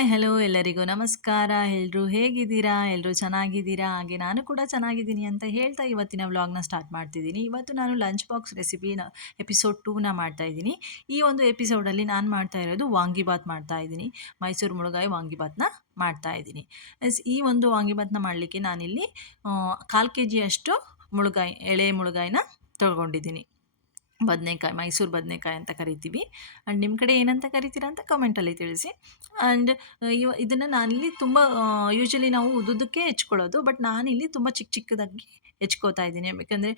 Hi, hello ಎಲ್ಲರಿಗೂ ನಮಸ್ಕಾರ. ಎಲ್ರೂ ಹೇಗಿದ್ದೀರಾ? ಎಲ್ರೂ ಚೆನ್ನಾಗಿದ್ದೀರಾ? ಹಾಗೆ ನಾನು ಕೂಡ ಚೆನ್ನಾಗಿದ್ದೀನಿ ಅಂತ ಹೇಳ್ತಾ ಇವತ್ತಿನ ವ್ಲಾಗ್‌ನ ಸ್ಟಾರ್ಟ್ ಮಾಡ್ತಿದ್ದೀನಿ. ಇವತ್ತು ನಾನು ಲಂಚ್ ಬಾಕ್ಸ್ ರೆಸಿಪಿನ ಎಪಿಸೋಡ್ 2ನ ಮಾಡ್ತಾ ಇದ್ದೀನಿ. ಈ ಒಂದು ಎಪಿಸೋಡಲ್ಲಿ ನಾನು ಮಾಡ್ತಾ ಇರೋದು ವಾಂಗಿಬಾತ್ ಮಾಡ್ತಾ ಇದ್ದೀನಿ. ಮೈಸೂರು ಮುಳುಗಾಯಿ ವಾಂಗಿಬಾತ್‌ನ ಮಾಡ್ತಾ ಇದ್ದೀನಿ. ಈ ಒಂದು ವಾಂಗಿಬಾತ್‌ನ ಮಾಡಲಿಕ್ಕೆ ನಾನಿಲ್ಲಿ 1/4 ಕೆಜಿಯಷ್ಟು ಮುಳುಗಾಯಿ, ಎಳೆ ಮುಳುಗಾಯಿನ ತೊಗೊಂಡಿದ್ದೀನಿ. ಬದನೇಕಾಯಿ, ಮೈಸೂರು ಬದನೇಕಾಯಿ ಅಂತ ಕರಿತೀವಿ. ಆ್ಯಂಡ್ ನಿಮ್ಮ ಕಡೆ ಏನಂತ ಕರಿತೀರಾ ಅಂತ ಕಮೆಂಟಲ್ಲಿ ತಿಳಿಸಿ. ಆ್ಯಂಡ್ ಇದನ್ನು ನಾನಿಲ್ಲಿ ತುಂಬ ಯೂಶ್ವಲಿ ನಾವು ಉದ್ದುದ್ದಕ್ಕೆ ಹೆಚ್ಕೊಳ್ಳೋದು. ಬಟ್ ನಾನಿಲ್ಲಿ ತುಂಬ ಚಿಕ್ಕ ಚಿಕ್ಕದಾಗಿ ಹೆಚ್ಕೋತಾ ಇದ್ದೀನಿ. ಯಾಕಂದರೆ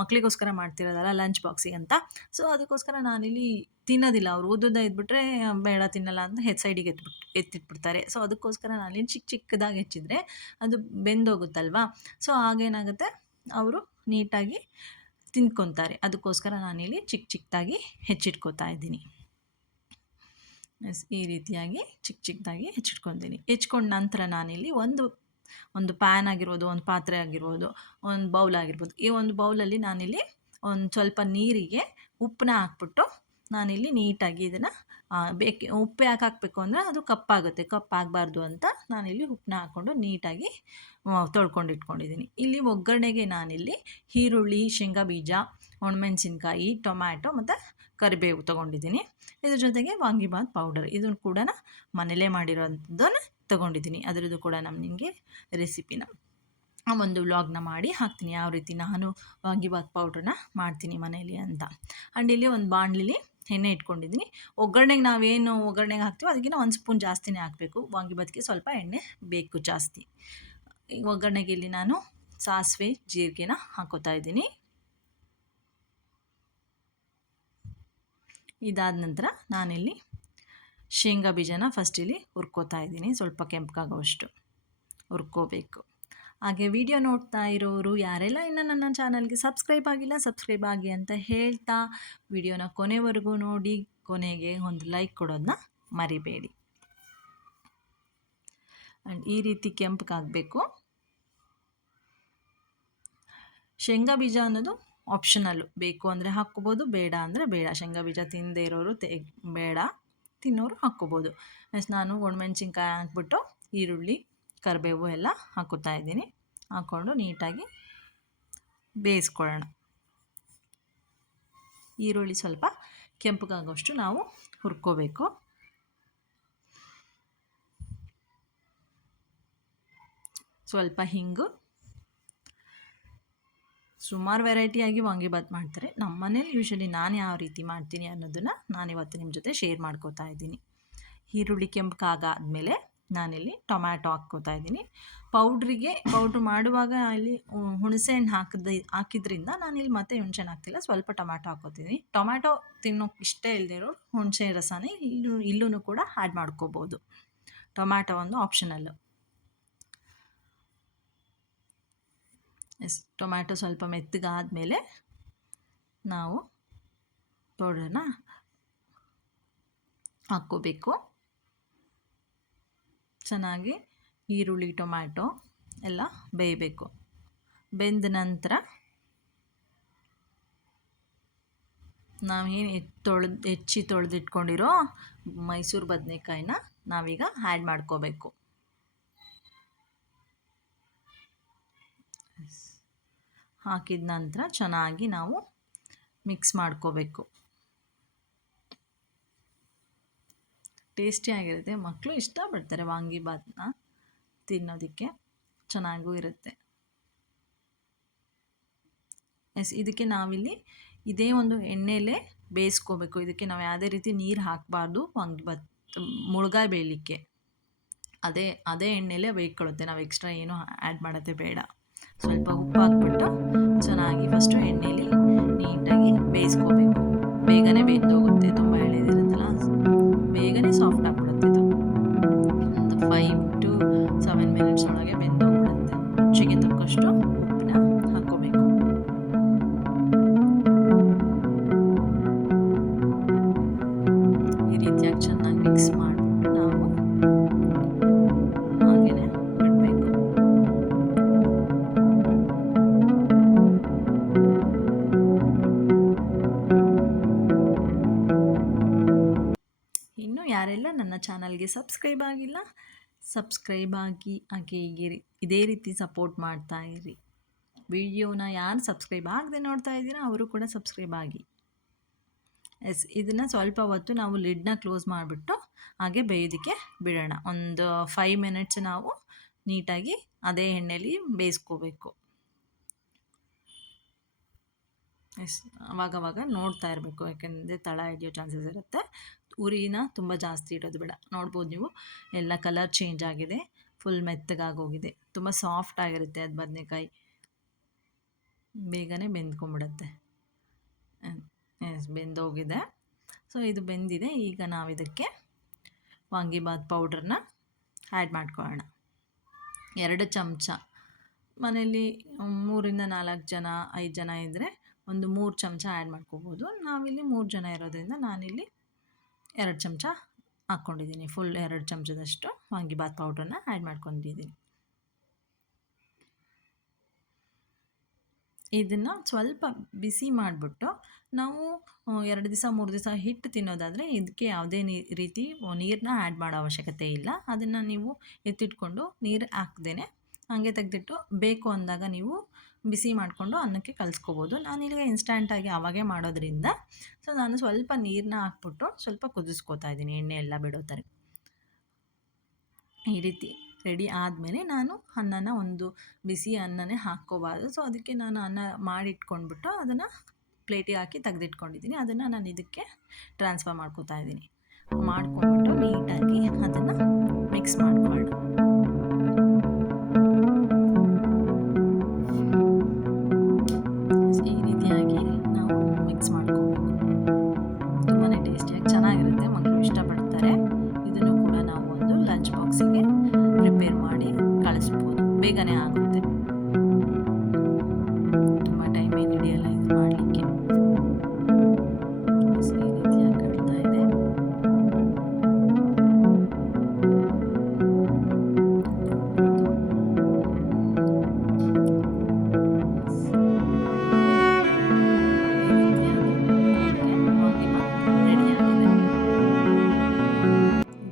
ಮಕ್ಕಳಿಗೋಸ್ಕರ ಮಾಡ್ತಿರೋದಲ್ಲ ಲಂಚ್ ಬಾಕ್ಸಿಗೆ ಅಂತ. ಸೊ ಅದಕ್ಕೋಸ್ಕರ ನಾನಿಲ್ಲಿ ತಿನ್ನೋದಿಲ್ಲ. ಅವರು ಉದ್ದುದ್ದ ಇದ್ಬಿಟ್ರೆ ಬೇಡ ತಿನ್ನಲ್ಲ ಅಂತ ಸೈಡಿಗೆ ಎತ್ತಿಟ್ಬಿಡ್ತಾರೆ. ಸೊ ಅದಕ್ಕೋಸ್ಕರ ನಾನಿಲ್ಲಿ ಚಿಕ್ಕ ಚಿಕ್ಕದಾಗಿ ಹೆಚ್ಚಿದ್ರೆ ಅದು ಬೆಂದೋಗುತ್ತಲ್ವಾ. ಸೊ ಆಗೇನಾಗುತ್ತೆ, ಅವರು ನೀಟಾಗಿ ತಿಂದ್ಕೊತಾರೆ. ಅದಕ್ಕೋಸ್ಕರ ನಾನಿಲ್ಲಿ ಚಿಕ್ಕ ಚಿಕ್ಕದಾಗಿ ಹೆಚ್ಚಿಟ್ಕೋತಾ ಇದ್ದೀನಿ. ಈ ರೀತಿಯಾಗಿ ಚಿಕ್ಕ ಚಿಕ್ಕದಾಗಿ ಹೆಚ್ಚಿಟ್ಕೊತೀನಿ. ಹೆಚ್ಕೊಂಡ ನಂತರ ನಾನಿಲ್ಲಿ ಒಂದು ಪ್ಯಾನ್ ಆಗಿರ್ಬೋದು, ಒಂದು ಪಾತ್ರೆ ಆಗಿರ್ಬೋದು, ಒಂದು ಬೌಲ್ ಆಗಿರ್ಬೋದು. ಈ ಒಂದು ಬೌಲಲ್ಲಿ ನಾನಿಲ್ಲಿ ಒಂದು ಸ್ವಲ್ಪ ನೀರಿಗೆ ಉಪ್ಪನ್ನ ಹಾಕ್ಬಿಟ್ಟು ನಾನಿಲ್ಲಿ ನೀಟಾಗಿ ಇದನ್ನು ಉಪ್ಪು ಯಾಕೆ ಹಾಕಬೇಕು ಅಂದರೆ ಅದು ಕಪ್ಪಾಗುತ್ತೆ. ಕಪ್ಪಾಗಬಾರ್ದು ಅಂತ ನಾನಿಲ್ಲಿ ಉಪ್ಪನ್ನ ಹಾಕ್ಕೊಂಡು ನೀಟಾಗಿ ತೊಳ್ಕೊಂಡು ಇಟ್ಕೊಂಡಿದ್ದೀನಿ. ಇಲ್ಲಿ ಒಗ್ಗರಣೆಗೆ ನಾನಿಲ್ಲಿ ಈರುಳ್ಳಿ, ಶೇಂಗಾ ಬೀಜ, ಒಣಮೆಣಸಿನ್ಕಾಯಿ, ಟೊಮ್ಯಾಟೊ ಮತ್ತು ಕರಿಬೇವು ತೊಗೊಂಡಿದ್ದೀನಿ. ಇದ್ರ ಜೊತೆಗೆ ವಾಂಗಿಬಾತ್ ಪೌಡರ್ ಇದನ್ನು ಕೂಡ ಮನೇಲೇ ಮಾಡಿರೋಂಥದ್ದನ್ನು ತೊಗೊಂಡಿದ್ದೀನಿ. ಅದರದ್ದು ಕೂಡ ನಾನು ನಿಮಗೆ ರೆಸಿಪಿನ ಒಂದು ವ್ಲಾಗ್ನ ಮಾಡಿ ಹಾಕ್ತೀನಿ, ಯಾವ ರೀತಿ ನಾನು ವಾಂಗಿಬಾತ್ ಪೌಡ್ರನ್ನ ಮಾಡ್ತೀನಿ ಮನೇಲಿ ಅಂತ. ಆ್ಯಂಡ್ ಇಲ್ಲಿ ಒಂದು ಬಾಣಲಿಲಿ ಎಣ್ಣೆ ಇಟ್ಕೊಂಡಿದ್ದೀನಿ. ಒಗ್ಗರಣೆಗೆ ನಾವೇನು ಒಗ್ಗರಣೆಗೆ ಹಾಕ್ತೀವೋ ಅದಕ್ಕಿಂತ ಒಂದು ಸ್ಪೂನ್ ಜಾಸ್ತಿನೇ ಹಾಕಬೇಕು. ವಾಂಗಿಬಾತ್ಗೆ ಸ್ವಲ್ಪ ಎಣ್ಣೆ ಬೇಕು ಜಾಸ್ತಿ. ಈ ಒಗ್ಗರಣೆಗೆ ಇಲ್ಲಿ ನಾನು ಸಾಸಿವೆ, ಜೀರಿಗೆನ ಹಾಕೋತಾ ಇದ್ದೀನಿ. ಇದಾದ ನಂತರ ನಾನಿಲ್ಲಿ ಶೇಂಗಾ ಬೀಜನ ಫಸ್ಟ್ ಇಲ್ಲಿ ಹುರ್ಕೋತಾ ಇದ್ದೀನಿ. ಸ್ವಲ್ಪ ಕೆಂಪಗಾಗೋವಷ್ಟು ಹುರ್ಕೋಬೇಕು. ಹಾಗೆ ವಿಡಿಯೋ ನೋಡ್ತಾ ಇರೋರು ಯಾರೆಲ್ಲ ಇನ್ನು ನನ್ನ ಚಾನಲ್ಗೆ ಸಬ್ಸ್ಕ್ರೈಬ್ ಆಗಿಲ್ಲ, ಸಬ್ಸ್ಕ್ರೈಬ್ ಆಗಿ ಅಂತ ಹೇಳ್ತಾ ವಿಡಿಯೋನ ಕೊನೆವರೆಗೂ ನೋಡಿ, ಕೊನೆಗೆ ಒಂದು ಲೈಕ್ ಕೊಡೋದನ್ನ ಮರಿಬೇಡಿ. ಆ್ಯಂಡ್ ಈ ರೀತಿ ಕೆಂಪಗಾಗಬೇಕು. ಶೇಂಗಾ ಬೀಜ ಅನ್ನೋದು ಆಪ್ಷನಲ್ಲು. ಬೇಕು ಅಂದರೆ ಹಾಕ್ಕೋಬೋದು, ಬೇಡ ಅಂದರೆ ಬೇಡ. ಶೇಂಗಾ ಬೀಜ ತಿನ್ನದೇ ಇರೋರು ಬೇಡ, ತಿನ್ನೋರು ಹಾಕ್ಕೋಬೋದು. ನೆಕ್ಸ್ಟ್ ನಾನು ಒಣಮೆಣ್ಸಿನ್ಕಾಯಿ ಹಾಕ್ಬಿಟ್ಟು ಈರುಳ್ಳಿ, ಕರಿಬೇವು ಎಲ್ಲ ಹಾಕೋತಾ ಇದ್ದೀನಿ. ಹಾಕ್ಕೊಂಡು ನೀಟಾಗಿ ಬೇಯಿಸ್ಕೊಳ್ಳೋಣ. ಈರುಳ್ಳಿ ಸ್ವಲ್ಪ ಕೆಂಪಗಾಗೋಷ್ಟು ನಾವು ಹುರ್ಕೋಬೇಕು. ಸ್ವಲ್ಪ ಹಿಂಗು. ಸುಮಾರು ವೆರೈಟಿಯಾಗಿ ವಾಂಗಿಬಾತ್ ಮಾಡ್ತಾರೆ. ನಮ್ಮ ಮನೇಲಿ ಯೂಶ್ವಲಿ ನಾನು ಯಾವ ರೀತಿ ಮಾಡ್ತೀನಿ ಅನ್ನೋದನ್ನು ನಾನಿವತ್ತು ನಿಮ್ಮ ಜೊತೆ ಶೇರ್ ಮಾಡ್ಕೋತಾ ಇದ್ದೀನಿ. ಈರುಳ್ಳಿ ಕೆಂಪಗಾಗಾದ್ಮೇಲೆ ನಾನಿಲ್ಲಿ ಟೊಮ್ಯಾಟೊ ಹಾಕ್ಕೋತಾ ಇದ್ದೀನಿ. ಪೌಡ್ರ್ ಮಾಡುವಾಗ ಇಲ್ಲಿ ಹುಣಸೆ ಹಣ್ಣು ಹಾಕಿದ್ರಿಂದ ನಾನಿಲ್ಲಿ ಮತ್ತೆ ಹುಣಸೆ ಹಣ್ಣು ಹಾಕ್ತಿಲ್ಲ, ಸ್ವಲ್ಪ ಟೊಮ್ಯಾಟೊ ಹಾಕ್ಕೋತೀನಿ. ಟೊಮ್ಯಾಟೊ ತಿನ್ನೋಕೆ ಇಷ್ಟ ಇಲ್ಲದೆ ಇರೋರು ಹುಣಸೆ ರಸನೇ ಇಲ್ಲೂ ಕೂಡ ಆ್ಯಡ್ ಮಾಡ್ಕೋಬೋದು. ಟೊಮ್ಯಾಟೊ ಒಂದು ಆಪ್ಷನಲ್ಲು. ಟೊಮ್ಯಾಟೊ ಸ್ವಲ್ಪ ಮೆತ್ತಗಾದಮೇಲೆ ನಾವು ಪೌಡರನ್ನ ಹಾಕ್ಕೋಬೇಕು. ಚೆನ್ನಾಗಿ ಈರುಳ್ಳಿ, ಟೊಮ್ಯಾಟೊ ಎಲ್ಲ ಬೇಯಬೇಕು. ಬೆಂದ ನಂತರ ನಾವೇನು ಹೆಚ್ಚಿ ತೊಳೆದಿಟ್ಕೊಂಡಿರೋ ಮೈಸೂರು ಬದನೇಕಾಯಿನ ನಾವೀಗ ಆ್ಯಡ್ ಮಾಡ್ಕೋಬೇಕು. ಹಾಕಿದ ನಂತರ ಚೆನ್ನಾಗಿ ನಾವು ಮಿಕ್ಸ್ ಮಾಡ್ಕೋಬೇಕು. ಟೇಸ್ಟಿಯಾಗಿರುತ್ತೆ. ಮಕ್ಕಳು ಇಷ್ಟಪಡ್ತಾರೆ ವಾಂಗಿಬಾತ್ನ ತಿನ್ನೋದಕ್ಕೆ, ಚೆನ್ನಾಗೂ ಇರುತ್ತೆ. ಇದಕ್ಕೆ ನಾವಿಲ್ಲಿ ಇದೇ ಒಂದು ಎಣ್ಣೆಲೇ ಬೇಯಿಸ್ಕೋಬೇಕು. ಇದಕ್ಕೆ ನಾವು ಯಾವುದೇ ರೀತಿ ನೀರು ಹಾಕಬಾರ್ದು. ವಾಂಗಿಬಾತ್ ಮುಳುಗಾಯಿ ಬೇಯಲಿಕ್ಕೆ ಅದೇ ಎಣ್ಣೆಲೇ ಬೇಯ್ಕೊಳ್ಳುತ್ತೆ. ನಾವು ಎಕ್ಸ್ಟ್ರಾ ಏನೂ ಆ್ಯಡ್ ಮಾಡೋದೇ ಬೇಡ. ಸ್ವಲ್ಪ ಉಪ್ಪು ಹಾಕ್ಬಿಟ್ಟು ಚೆನ್ನಾಗಿ ಫಸ್ಟು ಎಣ್ಣೆಲಿ ನೀಟಾಗಿ ಬೇಯಿಸ್ಕೋಬೇಕು. ಬೇಗನೆ ಬೇಯ್ದೋಗುತ್ತೆ. ತುಂಬ ಎಳೆದಿರುತ್ತಲ್ಲ, ಬೇಗನೆ ಸಾಫ್ಟ್ ಆಗಿಬಿಡುತ್ತೆ. ಇದು ಒಂದು 5 to 7 ಮಿನಿಟ್ಸ್ ಒಳಗೆ ಬೆಂದೋಗ್ಬಿಡುತ್ತೆ. ರುಚಿಗೆ ತಕ್ಕಷ್ಟು ಉಪ್ಪನ್ನ ಹಾಕ್ಕೋಬೇಕು. ಈ ರೀತಿಯಾಗಿ ಚೆನ್ನಾಗಿ ಮಿಕ್ಸ್ ಮಾಡಿಬಿಟ್ಟು ನಾವು ಹಾಗೆಯೇ ಬಿಡಬೇಕು. ನನ್ನ ಚಾನಲ್ಗೆ ಸಬ್ಸ್ಕ್ರೈಬ್ ಆಗಿಲ್ಲ, ಸಬ್ಸ್ಕ್ರೈಬ್ ಆಗಿ ಹಾಗೆ ಇದೇ ರೀತಿ ಸಪೋರ್ಟ್ ಮಾಡ್ತಾ ಇರಿ. ವಿಡಿಯೋನ ಯಾರು ಸಬ್ಸ್ಕ್ರೈಬ್ ಆಗದೆ ನೋಡ್ತಾ ಇದ್ದೀರಾ ಅವರು ಕೂಡ ಸಬ್ಸ್ಕ್ರೈಬ್ ಆಗಿ. ಇದನ್ನು ಸ್ವಲ್ಪ ಹೊತ್ತು ನಾವು ಲಿಡ್ನ ಕ್ಲೋಸ್ ಮಾಡಿಬಿಟ್ಟು ಹಾಗೆ ಬೇಯೋದಕ್ಕೆ ಬಿಡೋಣ. ಒಂದು 5 ಮಿನಿಟ್ಸ್ ನಾವು ನೀಟಾಗಿ ಅದೇ ಎಣ್ಣೆಲಿ ಬೇಯಿಸ್ಕೋಬೇಕು. ಅವಾಗವಾಗ ನೋಡ್ತಾ ಇರಬೇಕು, ಯಾಕೆಂದರೆ ತಳ ಹಿಡಿಯೋ ಚಾನ್ಸಸ್ ಇರುತ್ತೆ. ಉರಿನ ತುಂಬ ಜಾಸ್ತಿ ಇಡೋದು ಬೇಡ. ನೋಡ್ಬೋದು ನೀವು ಎಲ್ಲ ಕಲರ್ ಚೇಂಜ್ ಆಗಿದೆ, ಫುಲ್ ಮೆತ್ತಗಾಗೋಗಿದೆ, ತುಂಬ ಸಾಫ್ಟ್ ಆಗಿರುತ್ತೆ. ಅದು ಬದನೆಕಾಯಿ ಬೇಗನೆ ಬೆಂದ್ಕೊಂಬಿಡುತ್ತೆ. ಬೆಂದೋಗಿದೆ. ಸೊ ಇದು ಬೆಂದಿದೆ. ಈಗ ನಾವು ಇದಕ್ಕೆ ವಾಂಗಿಬಾತ್ ಪೌಡ್ರನ್ನ ಆ್ಯಡ್ ಮಾಡ್ಕೊಳ್ಳೋಣ. 2 ಚಮಚ. ಮನೇಲಿ 3 ಇಂದ 4 ಜನ 5 ಜನ ಇದ್ದರೆ ಒಂದು 3 ಚಮಚ ಆ್ಯಡ್ ಮಾಡ್ಕೋಬೋದು. ನಾವಿಲ್ಲಿ 3 ಜನ ಇರೋದ್ರಿಂದ ನಾನಿಲ್ಲಿ 2 ಚಮಚ ಹಾಕ್ಕೊಂಡಿದ್ದೀನಿ. ಫುಲ್ 2 ಚಮಚದಷ್ಟು ವಾಂಗಿಬಾತ್ ಪೌಡ್ರನ್ನ ಆ್ಯಡ್ ಮಾಡ್ಕೊಂಡಿದ್ದೀನಿ. ಇದನ್ನು ಸ್ವಲ್ಪ ಬಿಸಿ ಮಾಡಿಬಿಟ್ಟು ನಾವು 2 ದಿವಸ 3 ದಿವಸ ಹಿಟ್ಟು ತಿನ್ನೋದಾದರೆ ಇದಕ್ಕೆ ಯಾವುದೇ ರೀತಿ ನೀರನ್ನ ಆ್ಯಡ್ ಮಾಡೋ ಅವಶ್ಯಕತೆ ಇಲ್ಲ. ಅದನ್ನು ನೀವು ಎತ್ತಿಟ್ಕೊಂಡು ನೀರು ಹಾಕ್ದೇ ಹಾಗೆ ತೆಗೆದಿಟ್ಟು ಬೇಕು ಅಂದಾಗ ನೀವು ಬಿಸಿ ಮಾಡಿಕೊಂಡು ಅನ್ನಕ್ಕೆ ಕಲಿಸ್ಕೋಬೋದು. ನಾನಿಲ್ಲಿ ಇನ್ಸ್ಟಂಟಾಗಿ ಆವಾಗೇ ಮಾಡೋದ್ರಿಂದ ನಾನು ಸ್ವಲ್ಪ ನೀರನ್ನ ಹಾಕ್ಬಿಟ್ಟು ಸ್ವಲ್ಪ ಕುದಿಸ್ಕೋತಾ ಇದ್ದೀನಿ, ಎಣ್ಣೆ ಎಲ್ಲ ಬಿಡೋ ಥರ. ಈ ರೀತಿ ರೆಡಿ ಆದಮೇಲೆ ನಾನು ಅನ್ನನ ಒಂದು ಬಿಸಿ ಅನ್ನನೇ ಹಾಕ್ಕೋಬಾರ್ದು. ಸೊ ಅದಕ್ಕೆ ನಾನು ಅನ್ನ ಮಾಡಿಟ್ಕೊಂಡ್ಬಿಟ್ಟು ಅದನ್ನು ಪ್ಲೇಟಿಗೆ ಹಾಕಿ ತೆಗೆದಿಟ್ಕೊಂಡಿದ್ದೀನಿ. ಅದನ್ನು ನಾನು ಇದಕ್ಕೆ ಟ್ರಾನ್ಸ್ಫರ್ ಮಾಡ್ಕೋತಾ ಇದ್ದೀನಿ. ಮಾಡ್ಕೊಂಬಿಟ್ಟು ನೀಟಾಗಿ ಅದನ್ನು ಮಿಕ್ಸ್ ಮಾಡ್ಕೊಳ್ಳೋಣ. ಈ ರೀತಿಯಾಗಿ ನಾವು ಮಿಕ್ಸ್ ಮಾಡ್ಕೋಬೇಕು. ತುಂಬಾ ಟೇಸ್ಟಿಯಾಗಿ ಚೆನ್ನಾಗಿರುತ್ತೆ, ಮಕ್ಕಳು ಇಷ್ಟಪಡ್ತಾರೆ. ಇದನ್ನು ಕೂಡ ನಾವು ಒಂದು ಲಂಚ್ ಬಾಕ್ಸಿಗೆ ಪ್ರಿಪೇರ್ ಮಾಡಿ ಕಳಿಸ್ಬೋದು. ಬೇಗನೆ ಆಗುತ್ತೆ, ತುಂಬ ಟೈಮ್ ಏನು ಹಿಡಿಯಲ್ಲ ಇದು ಮಾಡಲಿಕ್ಕೆ. ಈ ರೀತಿಯಾಗಿ ಕಟ್ತಾ ಇದೆ.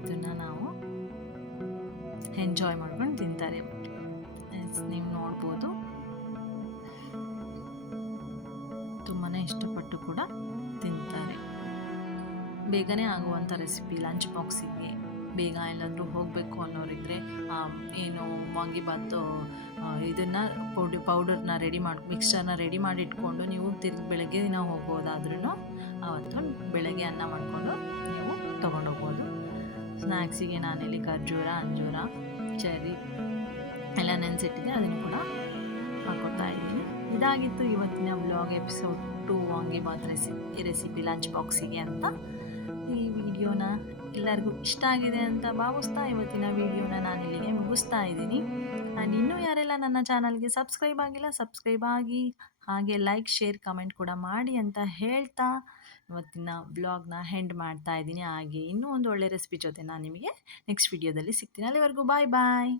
ಇದನ್ನು ನಾವು ಎಂಜಾಯ್ ಮಾಡ್ಕೊಂಡು ತಿಂತಾರೆ. ನೀವು ನೋಡ್ಬೋದು, ತುಂಬಾ ಇಷ್ಟಪಟ್ಟು ಕೂಡ ತಿಂತಾರೆ. ಬೇಗನೆ ಆಗುವಂಥ ರೆಸಿಪಿ. ಲಂಚ್ ಬಾಕ್ಸಿಗೆ ಬೇಗ ಎಲ್ಲಾದರೂ ಹೋಗಬೇಕು ಅನ್ನೋರಿದ್ರೆ ಏನು ವಾಂಗಿಬಾತು ಇದನ್ನು ಪೌಡರ್ನ ಮಿಕ್ಸ್ಚರ್ನ ರೆಡಿ ಮಾಡಿ ಇಟ್ಕೊಂಡು ನೀವು ಬೆಳಗ್ಗೆ ನಾವು ಹೋಗೋದಾದ್ರೂ ಆವತ್ತು ಬೆಳಗ್ಗೆ ಅನ್ನ ಮಾಡಿಕೊಂಡು ನೀವು ತೊಗೊಂಡೋಗ್ಬೋದು. ಸ್ನ್ಯಾಕ್ಸಿಗೆ ನಾನಿಲ್ಲಿ ಖರ್ಜೂರ, ಅಂಜೂರ, ಚೆರ್ರಿ ಎಲ್ಲ ನೆನೆಸಿಟ್ಟಿದೆ, ಅದನ್ನು ಕೂಡ ಹಾಕೋತಾ ಇದ್ದೀನಿ. ಇದಾಗಿತ್ತು ಇವತ್ತಿನ vlog episode 2 vangibath recipe lunch ಬಾಕ್ಸಿಗೆ ಅಂತ. ಈ ವಿಡಿಯೋನ ಎಲ್ಲರಿಗೂ ಇಷ್ಟ ಆಗಿದೆ ಅಂತ ಭಾವಿಸ್ತಾ ಇವತ್ತಿನ ವಿಡಿಯೋನ ನಾನಿಲ್ಲಿಗೆ ಮುಗಿಸ್ತಾ ಇದ್ದೀನಿ. ಆ್ಯಂಡ್ ಇನ್ನೂ ಯಾರೆಲ್ಲ ನನ್ನ ಚಾನಲ್ಗೆ ಸಬ್ಸ್ಕ್ರೈಬ್ ಆಗಿಲ್ಲ ಸಬ್ಸ್ಕ್ರೈಬ್ ಆಗಿ, ಹಾಗೆ ಲೈಕ್, ಶೇರ್, ಕಮೆಂಟ್ ಕೂಡ ಮಾಡಿ ಅಂತ ಹೇಳ್ತಾ ಇವತ್ತಿನ ವ್ಲಾಗ್ನ ಎಂಡ್ ಮಾಡ್ತಾ ಇದ್ದೀನಿ. ಹಾಗೆ ಇನ್ನೂ ಒಂದು ಒಳ್ಳೆ ರೆಸಿಪಿ ಜೊತೆ ನಾನು ನಿಮಗೆ ನೆಕ್ಸ್ಟ್ ವಿಡಿಯೋದಲ್ಲಿ ಸಿಗ್ತೀನಿ. ಅಲ್ಲಿವರೆಗೂ ಬಾಯ್ ಬಾಯ್.